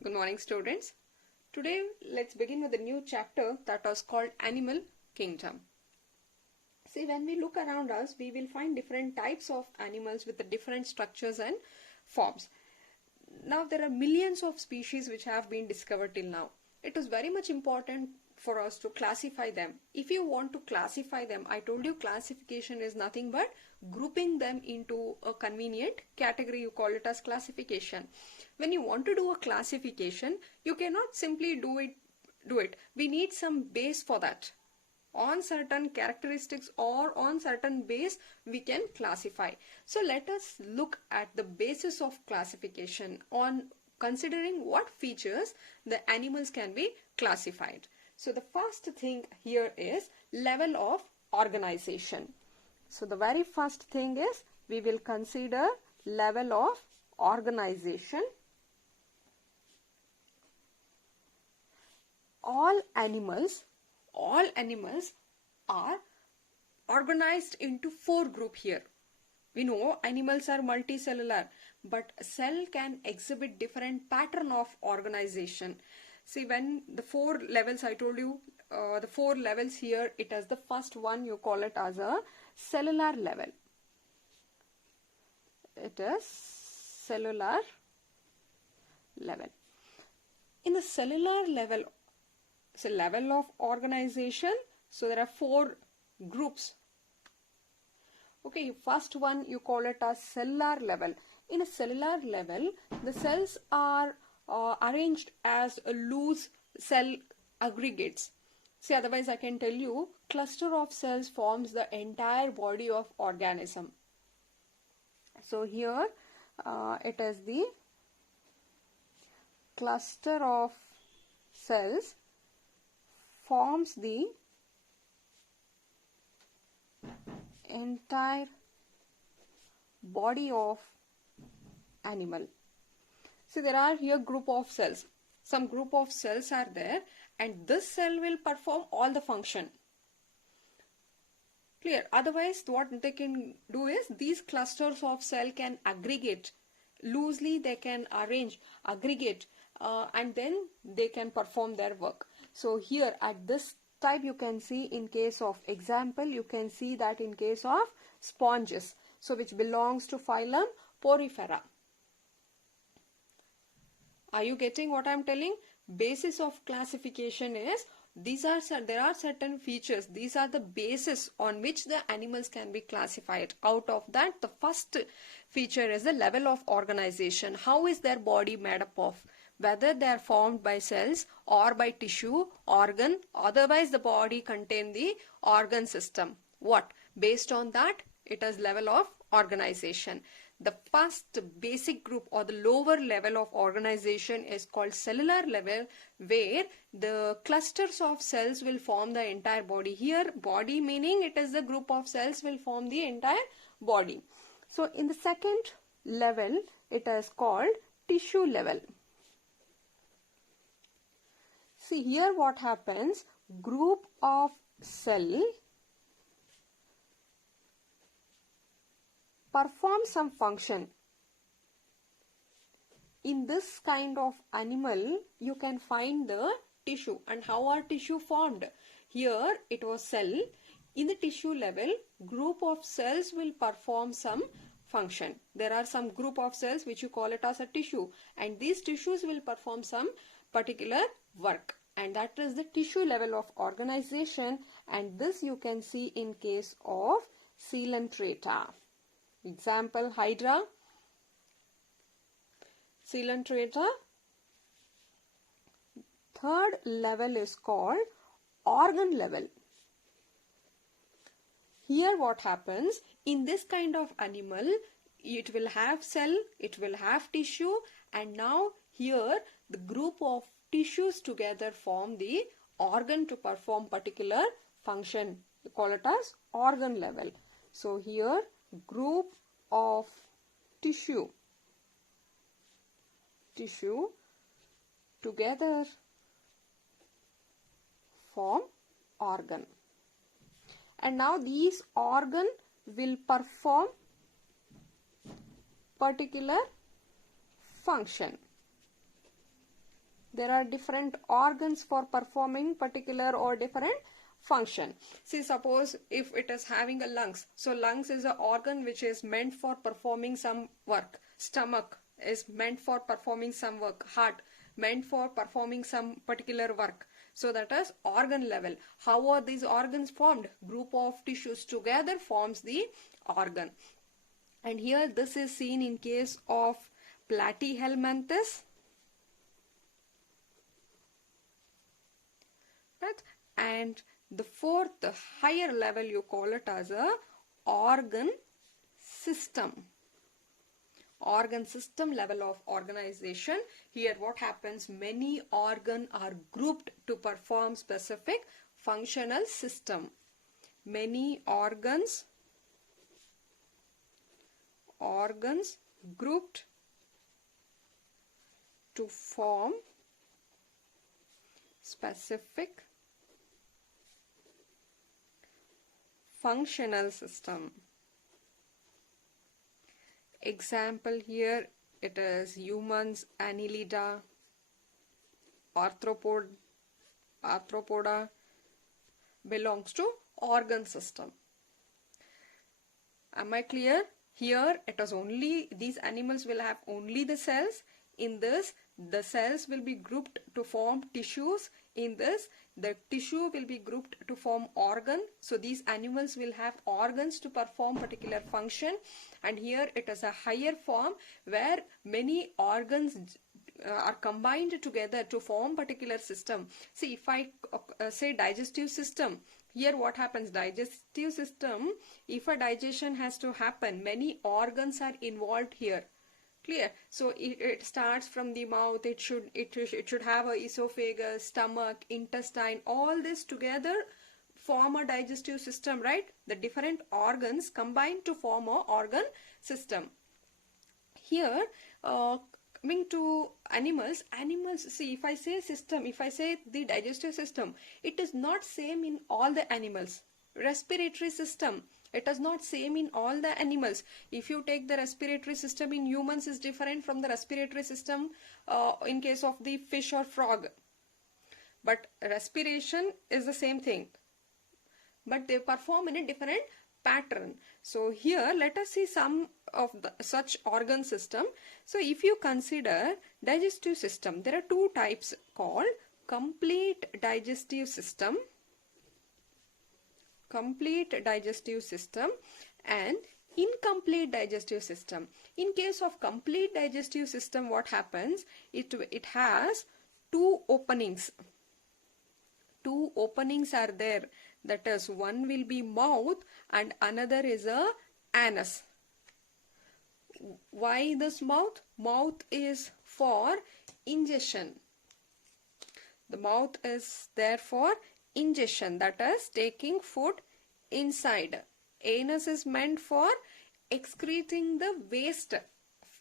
Good morning, students. Today, let's begin with a new chapter that was called Animal Kingdom. See, when we look around us, we will find different types of animals with the different structures and forms. Now, there are millions of species which have been discovered till now. It is very much important for us to classify them. If you want to classify them, I told you classification is nothing but grouping them into a convenient category. You call it as classification. When you want to do a classification, you cannot simply do it. We need some base for that. On certain characteristics or on certain base we can classify. So let us look at the basis of classification on considering what features the animals can be classified. So the first thing here is level of organization. So the very first thing is we will consider level of organization. All animals are organized into four groups here. We know animals are multicellular, but a cell can exhibit different pattern of organization. See, when the four levels I told you, the four levels here, it is the first one, you call it as a cellular level. It is cellular level. In the cellular level, it's a level of organization. So there are four groups. Okay, first one you call it as cellular level. In a cellular level, the cells are arranged as a loose cell aggregates. See, otherwise I can tell you, cluster of cells forms the entire body of organism. So here it is the cluster of cells forms the entire body of animal. So there are here group of cells. Some group of cells are there and this cell will perform all the function. Clear? Otherwise what they can do is these clusters of cell can aggregate. Loosely they can aggregate and then they can perform their work. So here at this type you can see in case of example, you can see that in case of sponges, so which belongs to phylum Porifera. Are you getting what I am telling? Basis of classification is there are certain features. These are the basis on which the animals can be classified. Out of that, the first feature is the level of organization. How is their body made up of? Whether they are formed by cells or by tissue, organ, otherwise the body contain the organ system. What? Based on that, it is level of organization. The first basic group or the lower level of organization is called cellular level, where the clusters of cells will form the entire body. Here body meaning it is the group of cells will form the entire body. So in the second level it is called tissue level. See here what happens, group of cell perform some function. In this kind of animal you can find the tissue. And how are tissue formed? Here it was cell. In the tissue level, group of cells will perform some function. There are some group of cells which you call it as a tissue, and these tissues will perform some particular work, and that is the tissue level of organization. And this you can see in case of Coelenterata. Example, Hydra, Coelenterata. Third level is called organ level. Here what happens, in this kind of animal, it will have cell, it will have tissue, and now here the group of tissues together form the organ to perform particular function. We call it as organ level. So here group of tissue together form organ. And now these organ will perform particular function. There are different organs for performing particular or different function. See, suppose if it is having a lungs, so lungs is an organ which is meant for performing some work. Stomach is meant for performing some work. Heart meant for performing some particular work. So that is organ level. How are these organs formed? Group of tissues together forms the organ. And here this is seen in case of platyhelminthes. Right? And the fourth, the higher level, you call it as a organ system. Organ system level of organization. Here what happens? Many organs are grouped to perform specific functional system. Many organs grouped to form specific functional system. Example here, it is humans, Annelida, Arthropoda belongs to organ system. Am I clear? Here it is only, these animals will have only the cells. In this, the cells will be grouped to form tissues. In this, the tissue will be grouped to form organ. So these animals will have organs to perform particular function. And here it is a higher form where many organs are combined together to form particular system. See, if I say digestive system, here what happens? Digestive system, if a digestion has to happen, many organs are involved here. Clear? So it starts from the mouth. It should have a esophagus, stomach, intestine. All this together form a digestive system, right? The different organs combine to form a organ system. Here, coming to animals, see, if I say system, if I say the digestive system, it is not same in all the animals. Respiratory system, it is not same in all the animals. If you take the respiratory system in humans is different from the respiratory system in case of the fish or frog. But respiration is the same thing, but they perform in a different pattern. So here let us see some of such organ system. So if you consider digestive system, there are two types called complete digestive system and incomplete digestive system. In case of complete digestive system, what happens? It has two openings. Two openings are there. That is, one will be mouth and another is a anus. Why this mouth? Mouth is for ingestion. The mouth is there for ingestion, that is taking food inside. Anus is meant for excreting the waste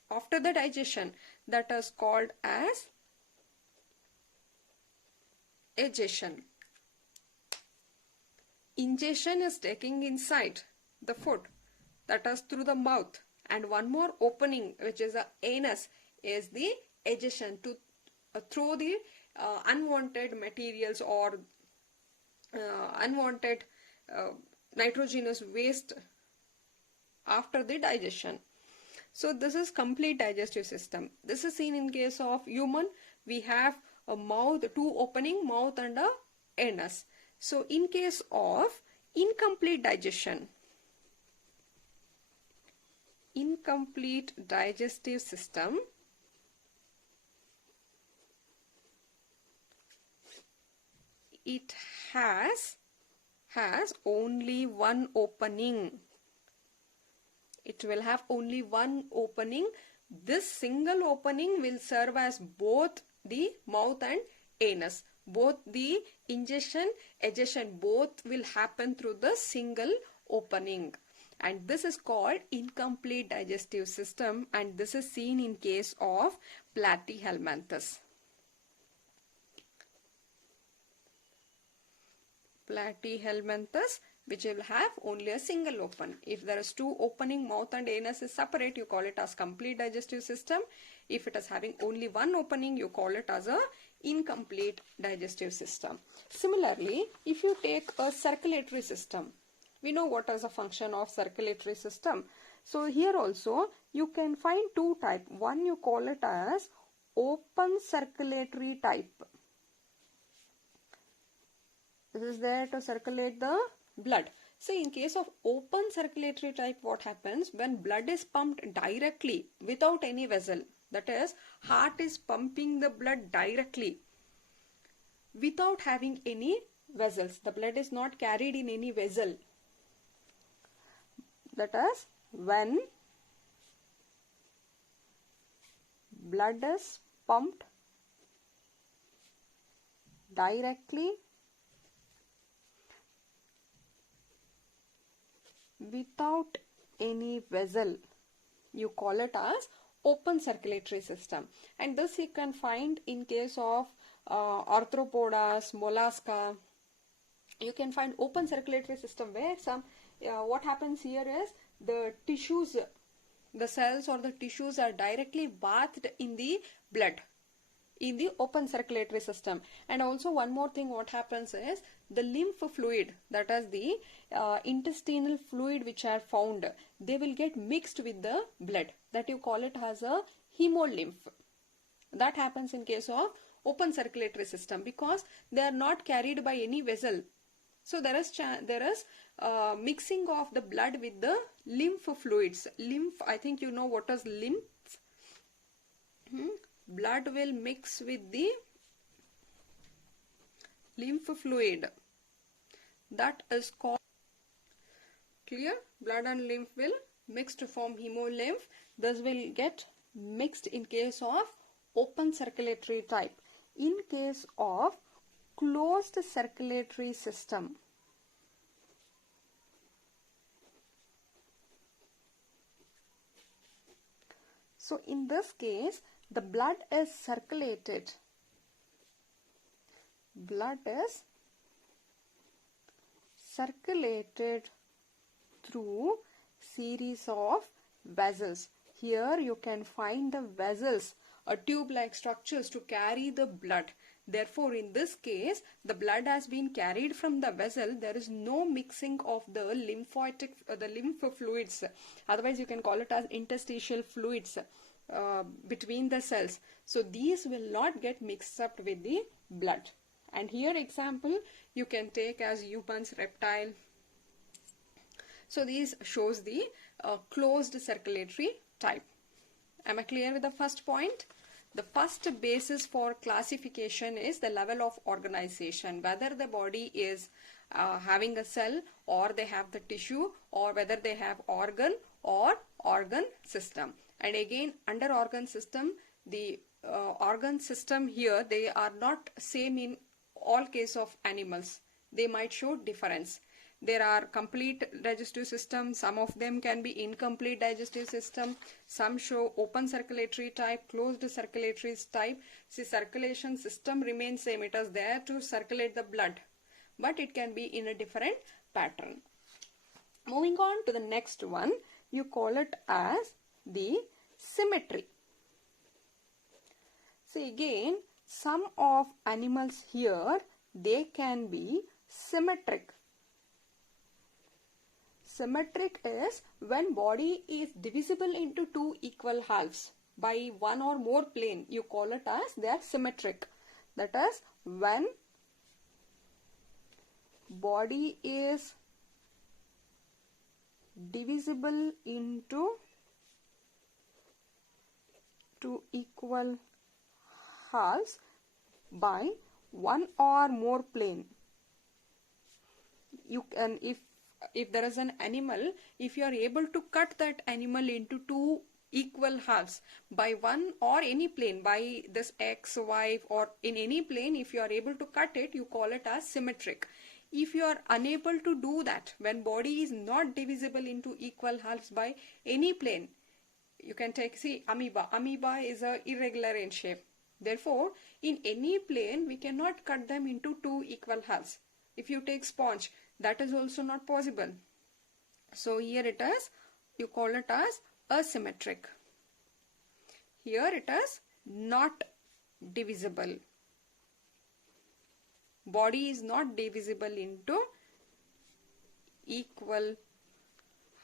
after the digestion, that is called as egestion. Ingestion is taking inside the food, that is through the mouth, and one more opening which is a anus is the egestion, to throw the unwanted materials or unwanted nitrogenous waste after the digestion. So this is complete digestive system. This is seen in case of human. We have a mouth, two opening, mouth and a anus. So in case of incomplete digestion, incomplete digestive system, it has only one opening. It will have only one opening. This single opening will serve as both the mouth and anus. Both the ingestion, egestion, both will happen through the single opening. And this is called incomplete digestive system, and this is seen in case of platyhelminthes. Platyhelminthes which will have only a single open. If there is two opening, mouth and anus is separate, you call it as complete digestive system. If it is having only one opening, you call it as a incomplete digestive system. Similarly, if you take a circulatory system, we know what is the function of circulatory system. So here also you can find two types. One you call it as open circulatory type. This is there to circulate the blood. So in case of open circulatory type, what happens when blood is pumped directly without any vessel, that is, heart is pumping the blood directly without having any vessels. The blood is not carried in any vessel. That is, when blood is pumped directly without any vessel, you call it as open circulatory system. And this you can find in case of arthropodas, mollusca. You can find open circulatory system where what happens here is the tissues, the cells or the tissues are directly bathed in the blood in the open circulatory system. And also one more thing, what happens is the lymph fluid, that is the intestinal fluid which are found, they will get mixed with the blood, that you call it as a hemolymph. That happens in case of open circulatory system because they are not carried by any vessel. So there is mixing of the blood with the lymph fluids. Lymph, I think you know what is lymph. Blood will mix with the lymph fluid. That is called, clear? Blood and lymph will mix to form hemolymph. This will get mixed in case of open circulatory type. In case of closed circulatory system, so in this case the blood is circulated. Blood is circulated through series of vessels. Here you can find the vessels, tube-like structures to carry the blood. Therefore, in this case, the blood has been carried from the vessel. There is no mixing of the lymph fluids. Otherwise, you can call it as interstitial fluids between the cells. So these will not get mixed up with the blood. And here example you can take as humans, reptile. So these shows the closed circulatory type. Am I clear with the first point? The first basis for classification is the level of organization, whether the body is having a cell or they have the tissue, or whether they have organ or organ system. And again, under organ system, the organ system here, they are not same in all case of animals. They might show difference. There are complete digestive system, some of them can be incomplete digestive system, some show open circulatory type, closed circulatory type. See, circulation system remains same, it is there to circulate the blood, but it can be in a different pattern. Moving on to the next one, you call it as the symmetry. See, again, some of animals here, they can be symmetric. Symmetric is when body is divisible into two equal halves by one or more plane. You call it as they are symmetric. That is when body is divisible into two equal halves by one or more plane. You can, if there is an animal, if you are able to cut that animal into two equal halves by one or any plane, by this x, y, or in any plane, if you are able to cut it, you call it as symmetric. If you are unable to do that, when body is not divisible into equal halves by any plane, you can take, see, amoeba. Amoeba is irregular in shape. Therefore, in any plane, we cannot cut them into two equal halves. If you take sponge, that is also not possible. So here it is, you call it as asymmetric. Here it is not divisible. Body is not divisible into equal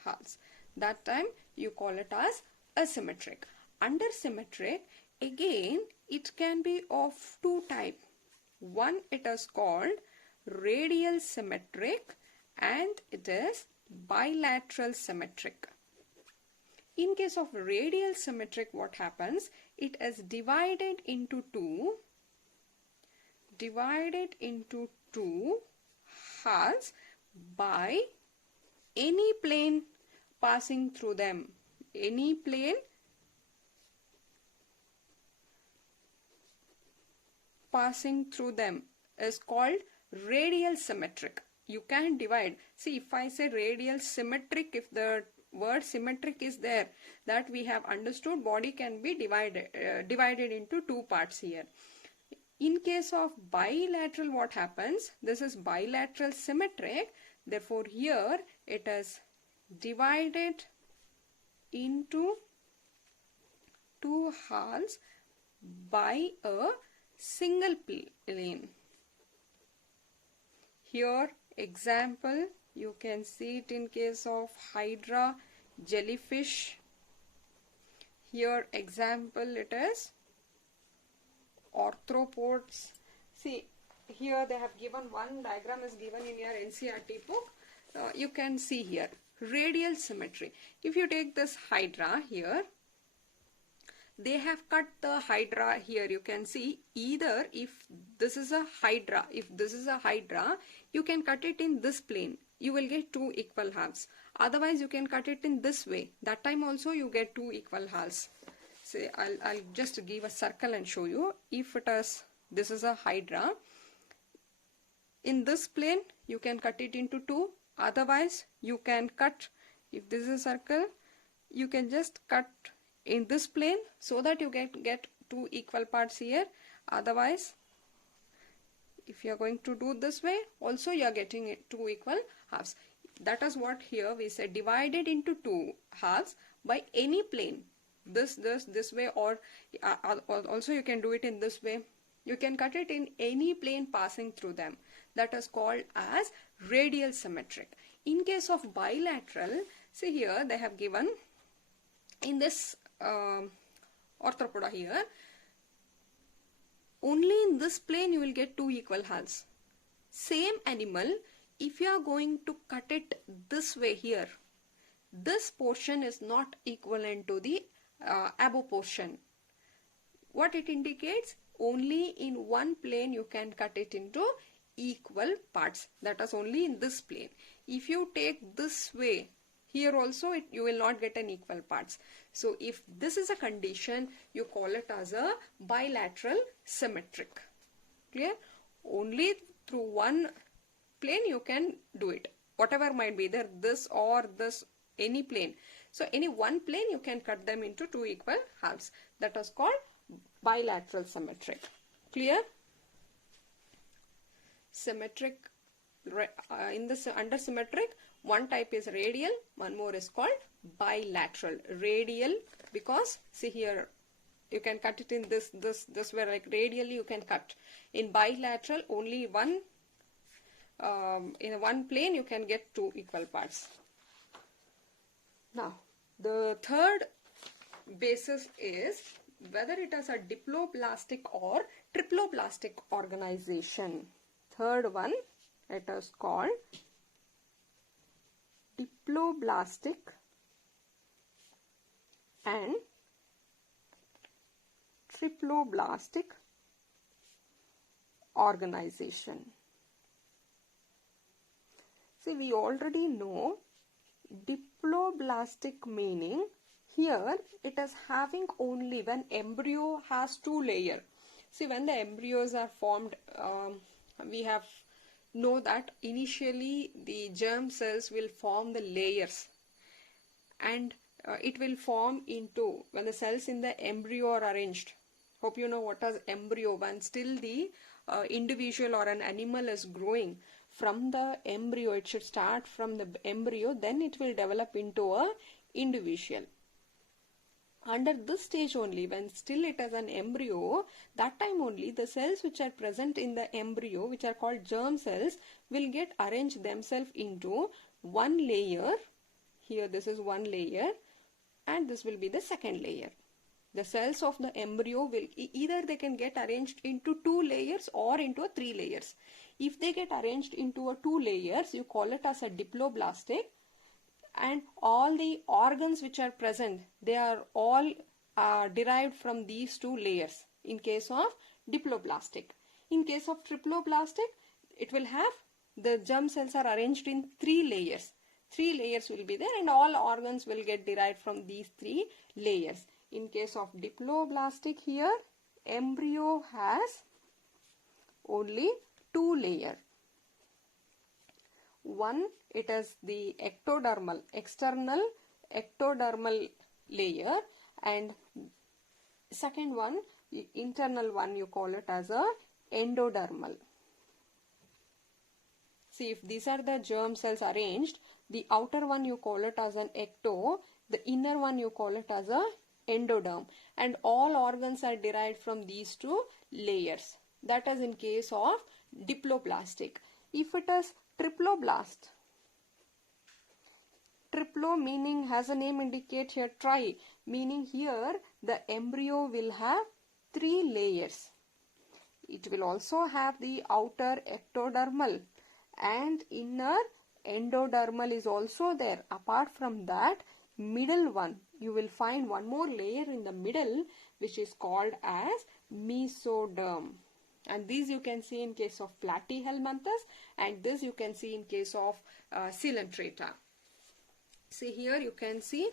halves. That time you call it as asymmetric. Under symmetric, again it can be of two types. One, it is called radial symmetric and it is bilateral symmetric. In case of radial symmetric, what happens? It is divided into two halves by any plane passing through them. Any plane passing through them is called radial symmetric. You can divide. See, if I say radial symmetric, if the word symmetric is there, that we have understood body can be divided into two parts here. In case of bilateral, what happens? This is bilateral symmetric. Therefore, here it is divided into two halves by a single plane. Here, example, you can see it in case of hydra, jellyfish. Here, example, it is arthropods. See, here they have given one diagram is given in your NCERT book. You can see here radial symmetry. If you take this hydra here, they have cut the hydra here. You can see either if this is a hydra, you can cut it in this plane. You will get two equal halves. Otherwise, you can cut it in this way. That time also you get two equal halves. Say, I'll just give a circle and show you. If it is, this is a hydra. In this plane, you can cut it into two. Otherwise, you can cut, if this is a circle, you can just cut in this plane so that you get two equal parts here. Otherwise, if you are going to do this way, also you are getting it two equal halves. That is what here we say, divided into two halves by any plane. This way, or also you can do it in this way. You can cut it in any plane passing through them. That is called as radial symmetric. In case of bilateral, see here they have given in this arthropoda here, only in this plane you will get two equal halves. Same animal, if you are going to cut it this way here, this portion is not equivalent to the above portion. What it indicates? Only in one plane you can cut it into equal parts. That is only in this plane. If you take this way, here also you will not get an equal parts. So if this is a condition, you call it as a bilateral symmetric. Clear? Only through one plane you can do it. Whatever might be there, this or this, any plane. So any one plane you can cut them into two equal halves. That is called bilateral symmetric. Clear? Symmetric, in this under symmetric, one type is radial, one more is called bilateral. Radial because see here you can cut it in this way, like radially you can cut. In bilateral, only one in one plane you can get two equal parts. Now the third basis is whether it is a diploblastic or triploblastic organization. Third one, it is called diploblastic and triploblastic organization. See, we already know diploblastic meaning here it is having only when embryo has two layers. See, when the embryos are formed, we have know that initially the germ cells will form the layers, and it will form into when the cells in the embryo are arranged. Hope you know what is embryo. When still the individual or an animal is growing, from the embryo. It should start from the embryo, then it will develop into a individual. Under this stage only, when still it is an embryo, that time only the cells which are present in the embryo, which are called germ cells, will get arranged themselves into one layer. Here this is one layer and this will be the second layer. The cells of the embryo will either they can get arranged into 2 layers or into 3 layers. If they get arranged into 2 layers, you call it as a diploblastic. And all the organs which are present, they are all derived from these 2 layers in case of diploblastic. In case of triploblastic, it will have the germ cells are arranged in 3 layers. 3 layers will be there and all organs will get derived from these 3 layers. In case of diploblastic, here embryo has only 2 layers. One, it is the ectodermal, external ectodermal layer, and second one, internal one, you call it as a endodermal. See, if these are the germ cells arranged, the outer one you call it as an ecto, the inner one you call it as a endoderm, and all organs are derived from these 2 layers. That is in case of diploblastic. If it is triploblast, triplo meaning has a name indicate here tri, meaning here the embryo will have 3 layers. It will also have the outer ectodermal and inner endodermal is also there. Apart from that, middle one, you will find one more layer in the middle which is called as mesoderm. And these you can see in case of Platyhelminthes, and this you can see in case of Coelenterata. See here you can see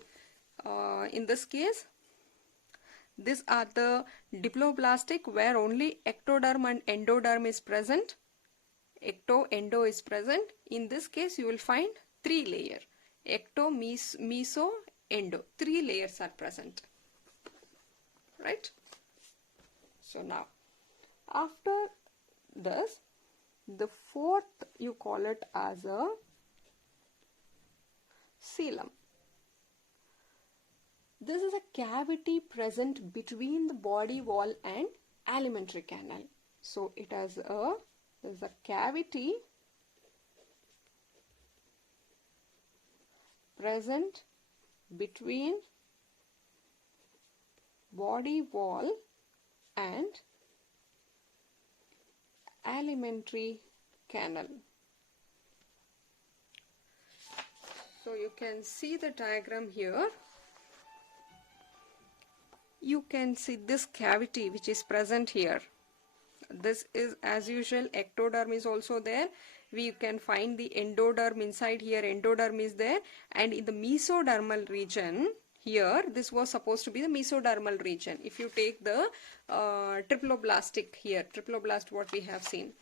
in this case, these are the diploblastic where only ectoderm and endoderm is present. Ecto, endo is present. In this case you will find 3 layers. Ecto, meso, endo. 3 layers are present. Right? So now, after this, the fourth you call it as a coelom. This is a cavity present between the body wall and alimentary canal. So it has a, there is a cavity present between body wall and alimentary canal. So you can see the diagram here. You can see this cavity which is present here. This is as usual, ectoderm is also there. We can find the endoderm inside here, endoderm is there, and in the mesodermal region here, this was supposed to be the mesodermal region. If you take the triploblastic here, triploblast what we have seen,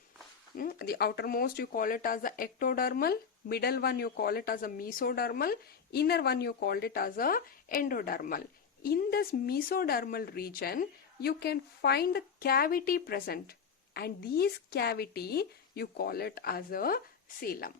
the outermost you call it as the ectodermal, middle one you call it as a mesodermal, inner one you called it as a endodermal. In this mesodermal region, you can find the cavity present, and these cavity you call it as a coelom.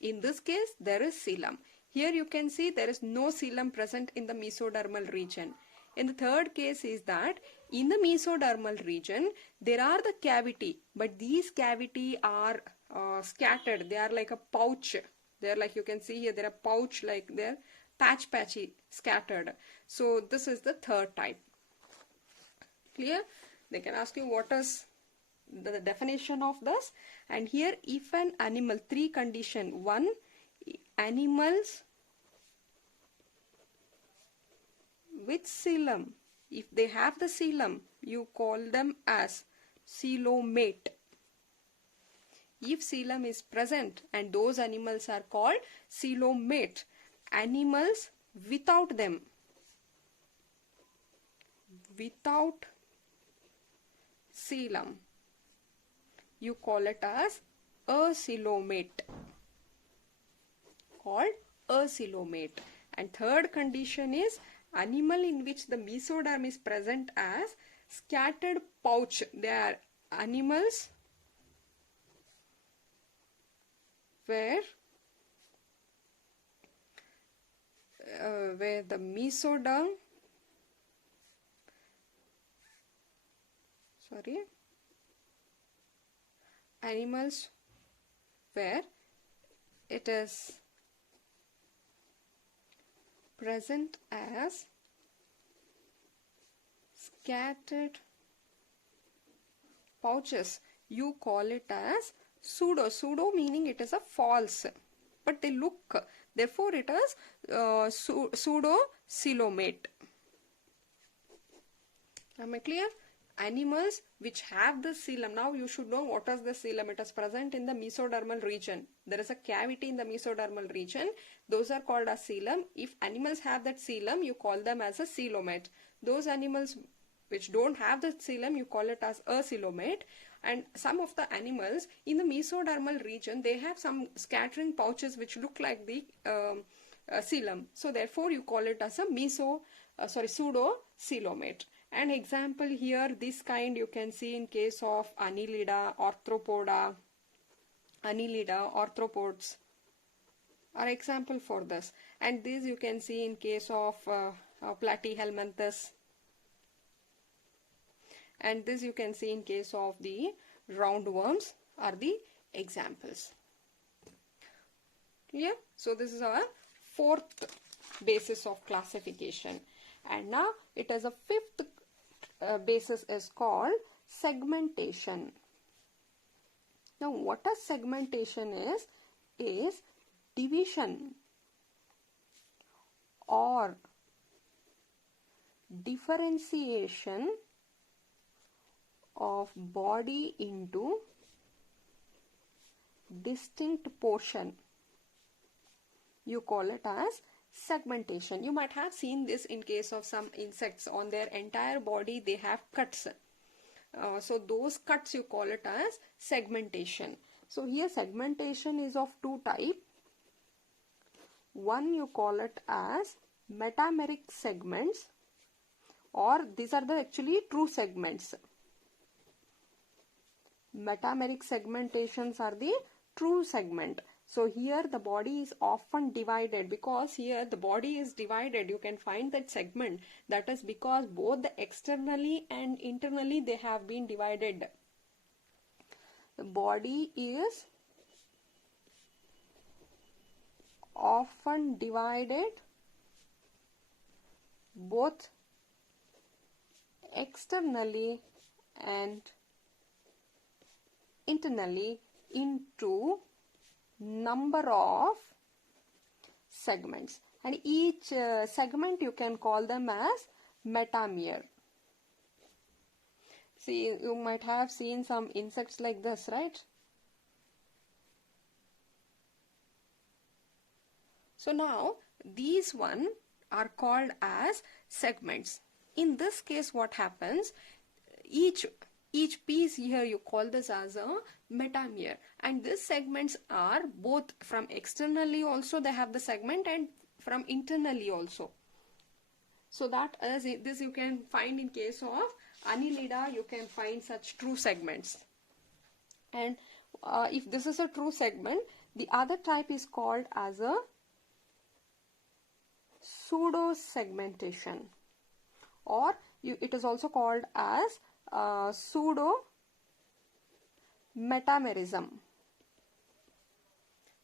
In this case, there is coelom. Here you can see there is no coelom present in the mesodermal region. In the third case is that in the mesodermal region, there are the cavity, but these cavity are scattered. They are like a pouch. They are like, you can see here, there are pouch like there, patchy, scattered. So this is the third type. Clear? They can ask you what is the definition of this. And here, if an animal, 3 condition. 1, animals with coelom. If they have the coelom, you call them as coelomate. If coelom is present, and those animals are called coelomate. Animals without them, without coelom, you call it as acoelomate, called acoelomate. And third condition is animal in which the mesoderm is present as scattered pouch. They are animals where the mesoderm, animals where it is present as scattered pouches, you call it as pseudo. Pseudo meaning it is a false, but they look, therefore it is pseudo-coelomate. Am I clear? Animals which have the coelom, now you should know what is the coelom. It is present in the mesodermal region. There is a cavity in the mesodermal region. Those are called as coelom. If animals have that coelom, you call them as a coelomate. Those animals which don't have the coelom, you call it as a coelomate. And some of the animals in the mesodermal region, they have some scattering pouches which look like the coelom. So therefore you call it as a pseudo-coelomate. An example here, this kind you can see in case of Annelida, Arthropoda, Annelida, arthropods are example for this. And this you can see in case of Platyhelminthes. And this you can see in case of the roundworms are the examples. Clear? So this is our fourth basis of classification. And now it has a fifth basis is called segmentation. Now what a segmentation is division or differentiation of body into distinct portion. You call it as segmentation. You might have seen this in case of some insects. On their entire body they have cuts. So those cuts you call it as segmentation. So here segmentation is of two types. One you call it as metameric segments, or these are the actually true segments. Metameric segmentations are the true segment. So here the body is often divided, because here the body is divided. You can find that segment. That is because both the externally and internally they have been divided. The body is often divided both externally and internally into number of segments, and each segment you can call them as metamer. See, you might have seen some insects like this, right? So now these one are called as segments. In this case what happens, each piece here you call this as a metamer, and these segments are both from externally also they have the segment and from internally also. So that as this you can find in case of Annelida, you can find such true segments. And if this is a true segment, the other type is called as a pseudo segmentation, or it is also called as pseudo metamerism.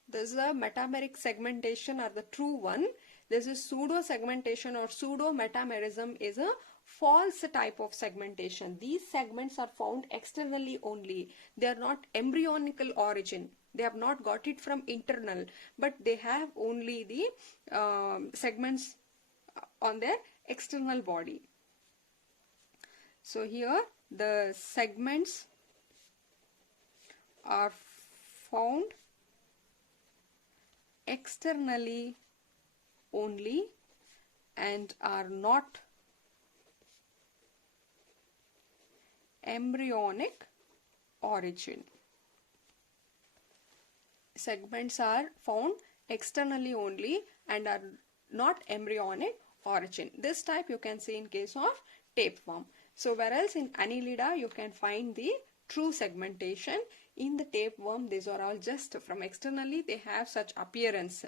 This is a metameric segmentation or the true one. This is pseudo segmentation or pseudo metamerism is a false type of segmentation. These segments are found externally only. They are not embryonical origin. They have not got it from internal, but they have only the segments on their external body. So here the segments are found externally only and are not embryonic origin. Segments are found externally only and are not embryonic origin. This type you can see in case of tapeworm. So whereas in Annelida you can find the true segmentation. In the tapeworm, these are all just from externally, they have such appearance.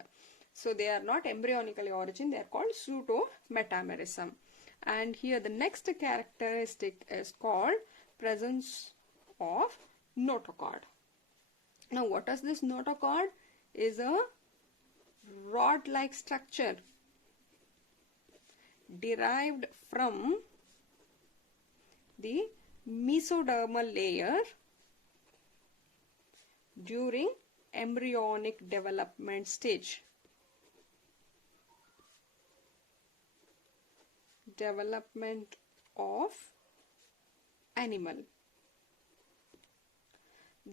So they are not embryonically origin, they are called pseudo-metamerism. And here the next characteristic is called presence of notochord. Now what is this notochord? Is a rod-like structure derived from the mesodermal layer during embryonic development stage. Development of animal.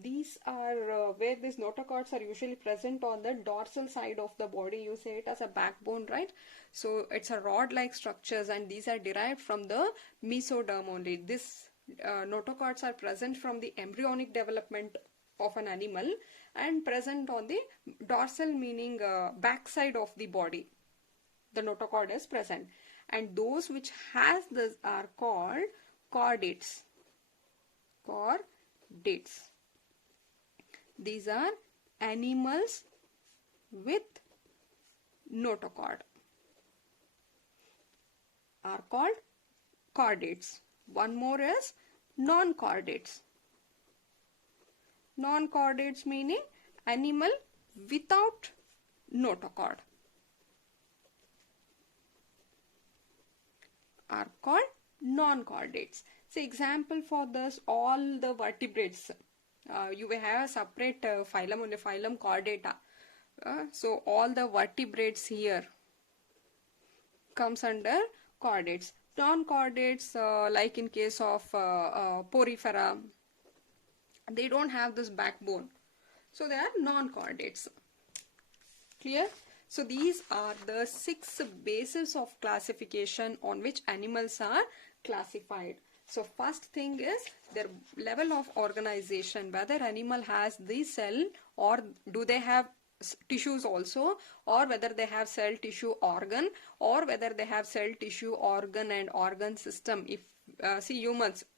These are where these notochords are usually present on the dorsal side of the body. You say it as a backbone, right? So it's a rod-like structures, and these are derived from the mesoderm only. This notochords are present from the embryonic development of an animal and present on the dorsal, meaning back side of the body. The notochord is present, and those which has this are called chordates. Chordates. These are animals with notochord are called chordates. One more is non-chordates. Non-chordates meaning animal without notochord are called non-chordates. So example for this, all the vertebrates. You will have a separate phylum on the phylum Chordata. So all the vertebrates here comes under chordates. Non-chordates, like in case of Porifera, they don't have this backbone. So they are non-chordates. Clear? So these are the 6 bases of classification on which animals are classified. So first thing is their level of organization, whether animal has the cell or do they have tissues also, or whether they have cell, tissue, organ, or whether they have cell, tissue, organ and organ system. If see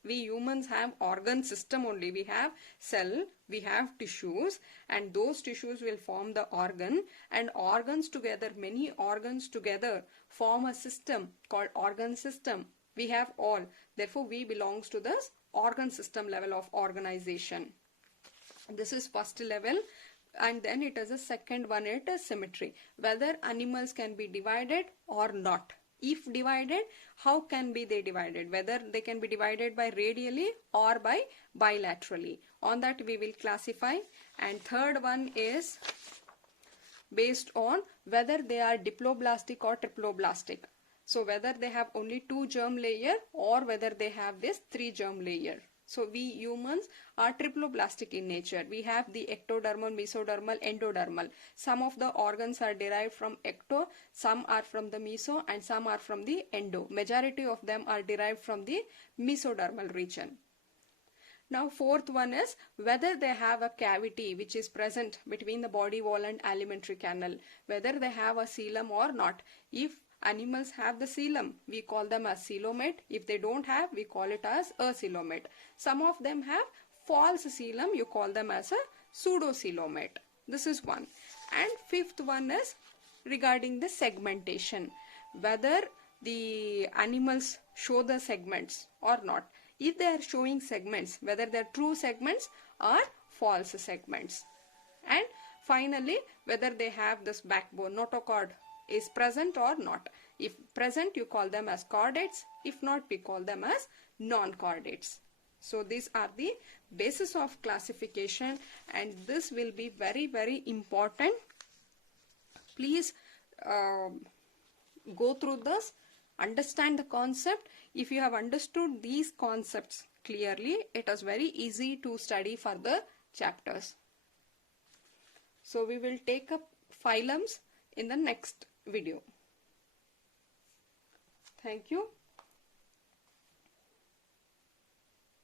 we humans have organ system only. We have cell, we have tissues, and those tissues will form the organ, and organs together, many organs together form a system called organ system. We have all. Therefore, we belongs to this organ system level of organization. This is first level, and then it is a second one, it is symmetry. Whether animals can be divided or not. If divided, how can be they divided? Whether they can be divided by radially or by bilaterally. On that we will classify. And third one is based on whether they are diploblastic or triploblastic. So whether they have only 2 germ layer or whether they have this 3 germ layer. So we humans are triploblastic in nature. We have the ectodermal, mesodermal, endodermal. Some of the organs are derived from ecto, some are from the meso, and some are from the endo. Majority of them are derived from the mesodermal region. Now fourth one is whether they have a cavity which is present between the body wall and alimentary canal. Whether they have a coelom or not. If animals have the coelom, we call them as coelomate. If they don't have, we call it as acoelomate. Some of them have false coelom, you call them as a pseudocoelomate. This is one. And fifth one is regarding the segmentation. Whether the animals show the segments or not. If they are showing segments, whether they are true segments or false segments. And finally, whether they have this backbone, notochord, is present or not. If present, you call them as chordates. If not, we call them as non-chordates. So these are the basis of classification, and this will be very, very important. Please go through this, understand the concept. If you have understood these concepts clearly, it is very easy to study further chapters. So we will take up phylums in the next video. Thank you.